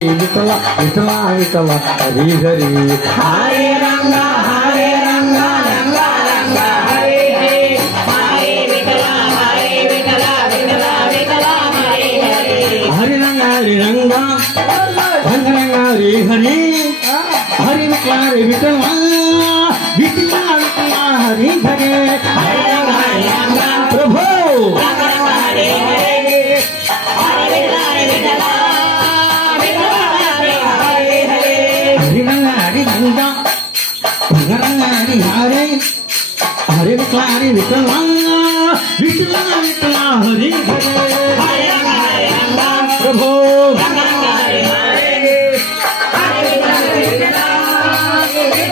విఠల విఠల విఠల హరి హరి హరే రంగ రంగ రంగ రంగ హరే హరే హరే విఠల విఠల విఠల విఠల హరే హరే హరి రంగ రంగ రంగ హరి హరి హరి విఠల విఠల విఠల విఠల హరి హరే హరి రంగ రంగ ప్రభు హరి హరే హరి విఠల हरे हरे विठला हरे विठला विठला विठला हरे हरे प्रभु हरे हरे विठला हरे विठला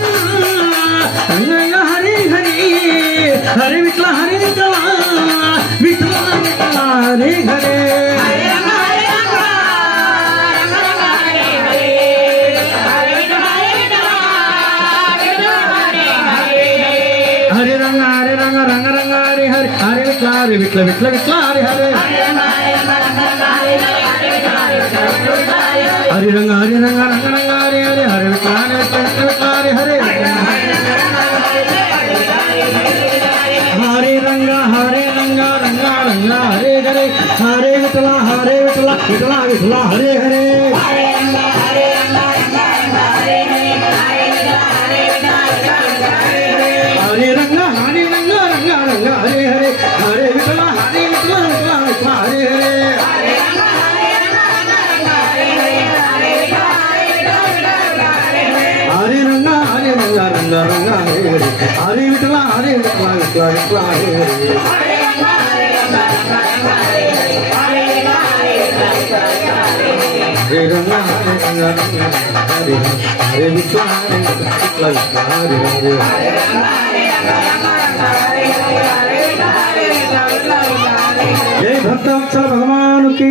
विठला विठला हरे हरे हरे विठला विठला विठला हरे हरे हरे रंग रंग रंग रंग हरे हरे हरे विठला हरे विठला हरे हरे हरे रंग रंग रंग हरे हरे हरे विठला विठला विठला हरे हरे हरे रंग रंग हरे हरे हरे विठला विठला विठला हरे हरे हरे रंग रंग रंग हरे हरे हरे विठला विठला विठला हरे हरे हरे रंग हरे हरे विठला विठला हरे हरे जय भक्तवत्सल भगवान की